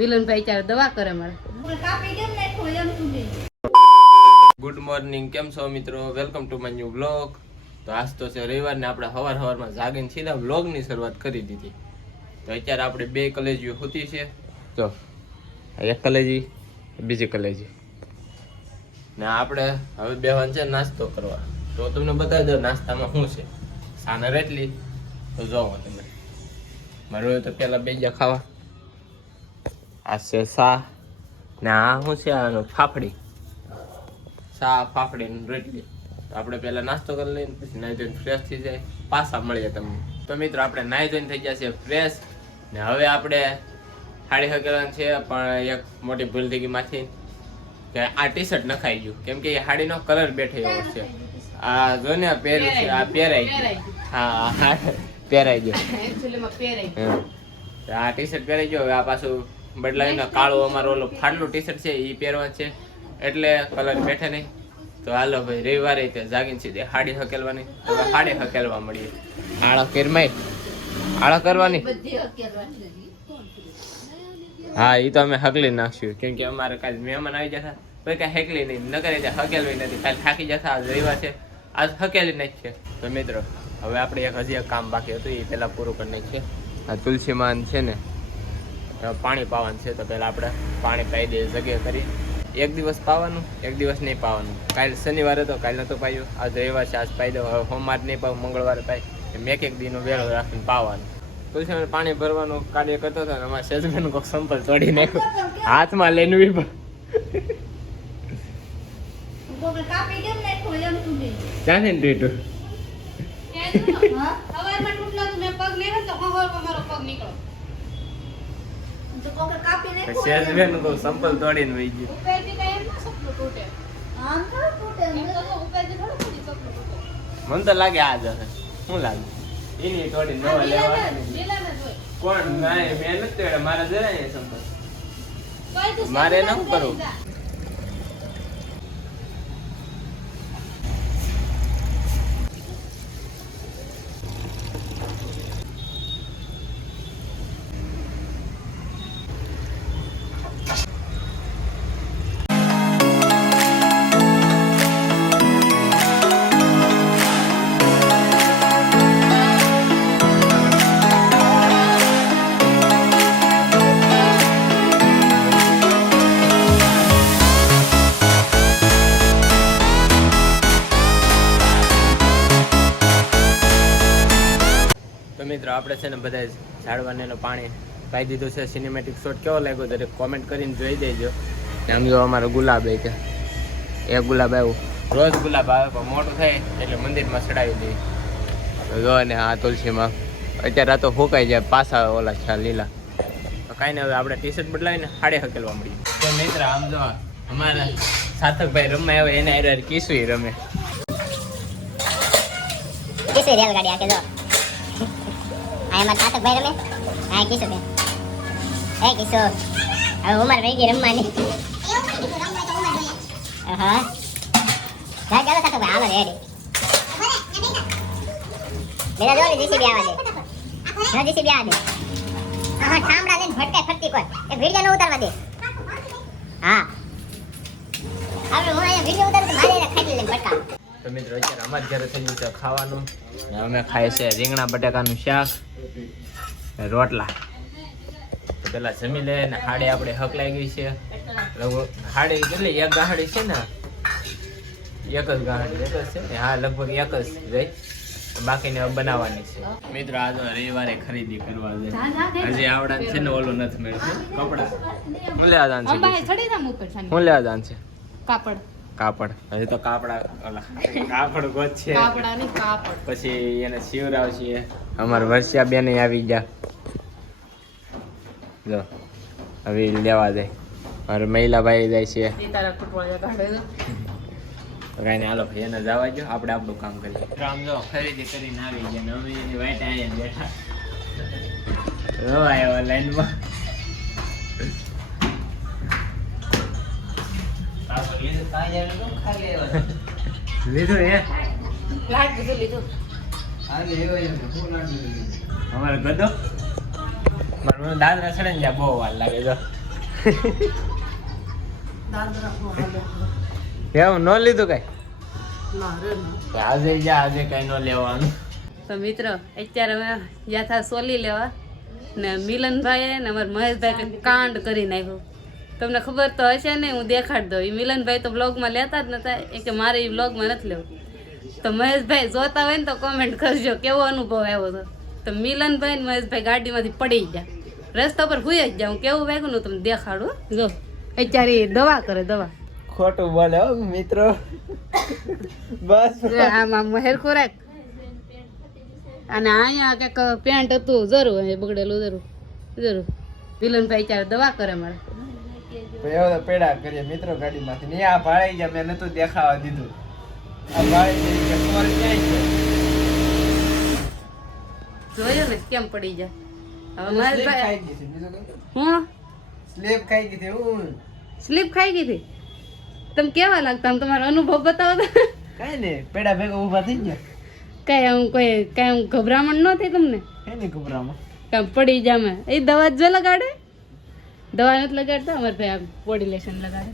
વિલનભાઈ ચાર દવા કરે મારે. ગુડ મોર્નિંગ, કેમ છો મિત્રો? Welcome to my new vlog. તો આજ તો છે રવિવાર ને આપણે સવારમાં જાગીને સીધા વ્લોગની શરૂઆત કરી દીધી. તો અત્યારે આપણે બે કલેજીઓ હોતી છે. જો એક કલેજી, બીજી કલેજી ને આપણે હવે બેવાન છે નાસ્તો કરવા. તો તમને બતાવી દો નાસ્તામાં શું છે. સાને રેટલી તો જોવો તમે. મારું તો પેલા બે જા ખાવા. આ છે સા ને આ શું છે? આનો ફાફડી. સા ફાફડી ને રોટલી. તો આપણે પહેલા નાસ્તો કરી લઈને પછી નાહી ધોઈને ફ્રેશ થઈ જાય, પાછા મળીએ તમને. તો મિત્રો આપણે નાહી ધોઈને થઈ ગયા છે ફ્રેશ ને હવે આપણે સાડી હકેલાની છે. પણ એક મોટી ભૂલ થઈ ગઈ માથી કે આ ટી શર્ટ નખાઈ ગયું, કેમ કે એ સાડીનો કલર બેઠો એવો છે. આ જો ને પહેર્યું છે, આ પહેરાઈ ગયું. હા પહેરાઈ ગયો. આ ટી શર્ટ પહેરાઈ ગયો. હવે આ પાછું બદલાવીને કાળું અમારું ઓલું ફાટલું ટી શર્ટ છે એ પહેરવાનું છે, એટલે કલર બેઠે નહીં. તો હાલો ભાઈ, રવિવારે તે જાગીને સીધી હાડી હકેલવાની. હવે હાડી હકેલવા મળીએ. આળો કેરમાય આળો કરવાની. હા, એ તો અમે હકલી નાખશું, કેમ કે અમારે કાલે મહેમાન આવી જતા, કોઈ કાંઈ હેકલી નહીં, ન કરી દે હકેલવી નથી. કાલે થાકી જતા, આજ રવિવાર છે, આજ હકેલી નાખીએ. તો મિત્રો હવે આપણે હજી એક કામ બાકી હતું, એ પહેલાં પૂરું કરી નાખીએ. આ તુલસીમાન છે ને પાણી પાવાનું છે, તો પહેલાં આપણે પાણી પાઈ દઈએ જગ્યાએ કરી. એક દિવસ પાવાનું, એક દિવસ નહીં પાવાનું. કાલે શનિવારે તો કાલે નહોતું પાયું, આજ રવિવાર છે, આજ પાઈ દો. હવે સોમવાર નહીં પાવું, મંગળવારે પાય. એક એક દિનનો વેળો રાખીને પાવાનું. તુલસીમાં પાણી ભરવાનું કાર્ય કરતો હતો ને અમારે સેજમેન કોઈક સંપલ તોડી નાખ્યો, હાથમાં લઈને ઉભા. ક્યાંથી તૂટ્યું? સેજમેન તો સંપલ તોડીને વહી ગયું. મને તો લાગે આ જશે. શું લાગે? એની તોડી નવા લેવા. કોણ? ના, મેં નથી તોડ્યા. મારે જરાય સંપલ. મારે ન કરવું. મિત્રો આપણે છે ને બધા ઝાડવાને પાણી પાઈ દીધું છે. સિનેમેટિક શોટ કેવો લાગ્યો દરેક કોમેન્ટ કરીને જોઈ દેજો. આમ જો અમારો ગુલાબ એ કે એક ગુલાબ આવ્યું, રોજ ગુલાબ આવે પણ મોટું થાય એટલે મંદિરમાં ચડાવી દઈએ. જો ને આ તુલસીમાં અત્યારે આ તો ફૂંકાઈ જાય, પાછા ઓલા છે લીલા. તો કાંઈ નહીં, હવે આપણે ટી શર્ટ બદલાવીને હાડે હકેલવા મળીએ. તો મિત્ર આમ જો અમારા સાર્થકભાઈ રમવા આવે એને હારે કિસુય રમે. કિસુય રેલગાડી આકે જો આ એમાં સાર્થકભાઈ રમે. હા કિશો બેન, એ કિશો હવે ઉમર વહી ગઈ રમવાની. હા જા ચાલો સાર્થકભાઈ, હાલો રેડી. બેટા જો જીસીબી આવા દે. હા જીસીબી આવા દે. હા ઠામડા લઈને ભટકે ફરતી કોઈ એ વિડિયો નો ઉતારવા દે. હા આપણે હું અહીંયા વિડિયો ઉતારું તો મારે એને ખાઈ લઈને ભટકા. તો મિત્રો અત્યારે અમારે ઘરે થઈ ગયું છે ખાવાનું. અમે ખાઈએ છીએ રીંગણા બટાકાનું શાક, રોટલા. તો પેલા જમી લે ને હાડી આપણે હકલાઈ ગઈ છે. હાડી કેટલી? એક ગાહડી છે ને? એક જ ગાહડી, એક જ છે ને? હા લગભગ એક જ રહી, બાકીને બનાવવાની છે. મિત્રો આ તો રવિવારે ખરીદી કરવા છે. હજી આવડા છે ને ઓલું નથી મળ્યું કપડા. શું લેવા જાન છે? શું લેવા જાન છે? કાપડ. કાપડ. હજી તો કાપડા ઓલા કાપડ ગોત છે. પછી એને શિવરાવ છીએ. અમારે વર્ષિયા બેન આવી ગયા. જો હવે લેવા જાય. મારે મહિલાભાઈ જાય છે. કઈ નહીં, હાલો ભાઈ એને જવા દો, આપણે આપણું કામ કરીએ. આમ જો ખરીદી કરીને આવી ગયા ને અમે એની વાઈટ આવ્યા બેઠા. આવ્યા લાઈનમાં. લીધું હે? લીધું. અમારે ગદો મારું દાદરા ચડે ને બહુ વાર લાગે. જો એવું ન લીધું કઈ આજે આજે કઈ ન લેવાનું. તો મિત્રો અત્યારે અમે ગયા હતા સોલી લેવા ને મિલનભાઈ ને અમારા મહેશભાઈ કંઈક કાંડ કરી નાખ્યું. તમને ખબર તો હશે ને, હું દેખાડ દઉં. એ મિલનભાઈ તો બ્લોગમાં લેતા જ નતા, એ કે મારે એ બ્લોગમાં નથી લેવું. તો મહેશભાઈ જોતા હોય ને તો કોમેન્ટ કરજો કેવો અનુભવ આવ્યો હતો. તો મિલનભાઈ ને મહેશભાઈ ગાડીમાંથી પડી ગયા, રસ્તા પર ભૂઈ જ જાઉં. કેવું વાગ્યું ને તમને દેખાડું. જો અત્યારે એ દવા કરે, દવા. ખોટું બોલે મિત્રો. બસ આમાં મહેર ખોરાક અને અહીંયા કંઈક પેન્ટ હતું જરૂર, એ બગડેલું જરૂર. મિલનભાઈ ત્યારે દવા કરે મારે. એવો પેડા કરીએ મિત્રો ગાડીમાંથી. ને આ ભાળી ગયા, મેં નતું દેખાવા દીધું. આ ભાળી ગયા, તમારે ક્યાંય છે જોયો ને કેમ પડી જાય. હવે મારે ખાઈ ગઈ છે બીજું કઈ? હું સ્લેબ ખાઈ ગઈ હતી હું. સ્લીપ ખાઈ ગઈ હતી. તમે કેવા લાગતા? આમ તમારો અનુભવ બતાવો તો. કઈ ને પેડા ભેગા ઊભા થઈ ગયા. કઈ આમ ગભરામણ ન થઈ તમને? કઈ નહીં ગભરામાં. કામ પડી જામે એ દવા જ લગાડે. દવા નથી લગાડતા અમારે ભાઈ, આમ બોડી લેશન લગાડે.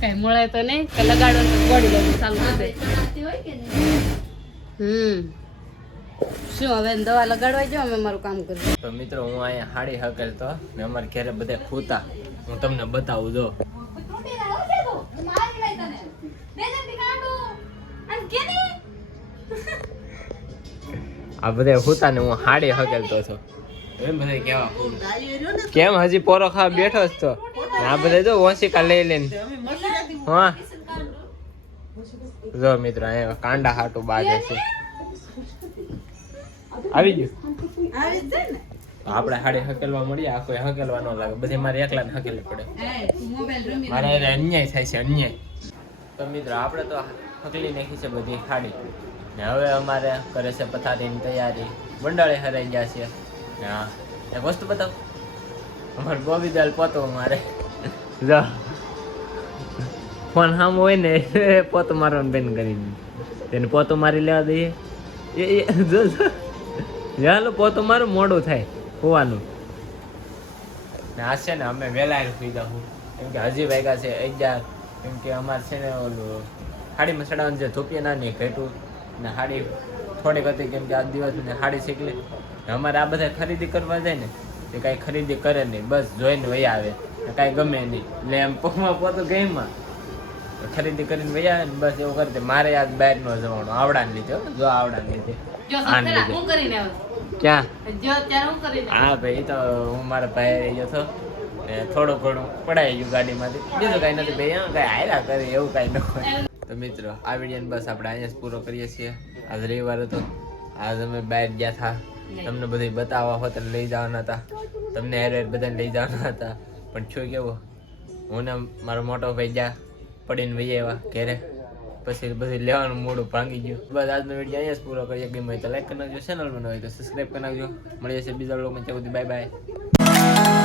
કઈ મળે તો નહીં કે લગાડવાનું બોડી લેશન ચાલુ કરી દે. શું હવે દવા લગાડવા જાવ, અમે મારું કામ કરીએ. તો મિત્રો હું અહીંયા હાડી હકેલતો ને અમારે ઘરે બધા ખૂતા. હું તમને બતાવું જો. આ બધા ખૂતા ને હું હાડી હકેલતો હતો. એમ બધા કેવા કેમ હજી પોરો ખાવા બેઠો જ તો. આ બધા જો ઓશિકા લઈ લઈને. હા જો મિત્રો અહીંયા કાંડા હાટું બાજે છે. આવી ગયું. આપણે હાડી હકેલવા મળીએ. આ કોઈ હકેલવા ન લાગે, બધી મારે એકલાને હકેલવી પડે. મારે અન્યાય થાય છે, અન્યાય. તો મિત્રો આપણે તો હકલી નાખી છે બધી હાડી ને હવે અમારે કરે છે પથારીની તૈયારી. મંડળે હરાઈ ગયા છે ને. હા એક વસ્તુ બતાવ. અમારે ગોવિદાલ પોતો મારે જો ફોન સામો હોય ને પોતો મારવાનું બેન કરી તેને પોતો મારી લેવા દઈએ. એ જો ચાલો પોતો મારું મોડું થાય હોવાનું ને. આ છે ને અમે વહેલા સુઈ જાઉં કેમ કે હજી વાગ્યા છે 11. કેમ કે અમારે છે ને ઓલું હાડીમાં ચડાવવાનું જે ધોપિયા ના નહીં ઘેટું ને હાડી થોડીક હતી કેમ કે આ દિવસ હાડી શીખલી. અમારે આ બધા ખરીદી કરવા જાય ને તે કાંઈ ખરીદી કરે નહીં, બસ જોઈને વહી આવે, કાંઈ ગમે નહીં. એટલે એમ પગમાં પોતું ગઈમાં ખરીદી કરીને વહી આવે ને બસ એવું કરતે. મારે આજ બહાર નો જવાનું આવડાને લીધે. જો આવડાને લીધે આને લીધે. ક્યાં? હા ભાઈ તો હું મારા ભાઈ ગયો હતો ને થોડું ઘણું પડાઈ ગયું ગાડીમાંથી. બીજું કાંઈ નથી ભાઈ, કાંઈ હાયરા કરે એવું કાંઈ ન હોય. તો મિત્રો આ વિડીયોને બસ આપણે અહીંયા જ પૂરો કરીએ છીએ. આજ રવિવાર હતો, આજ અમે બહાર ગયા હતા. તમને બધું બતાવવા હોત લઈ જવાના હતા, તમને હેર બધાને લઈ જવાના હતા. પણ શું કેવું, હું ને મારો મોટો ભાઈ ગયા પડીને વહી આવ્યા ઘેરે. પછી બધું લેવાનું મોડું ભાંગી ગયું. બસ આજનો વિડીયો અહીંયા જ પૂરો કરીએ. ગમે તો લાઈક કરી નાખજો, ચેનલ બનાવી તો સબસ્ક્રાઈબ કરી નાખજો. મળીએ છીએ બીજા લોકોમાં. ત્યાં સુધી બાય બાય.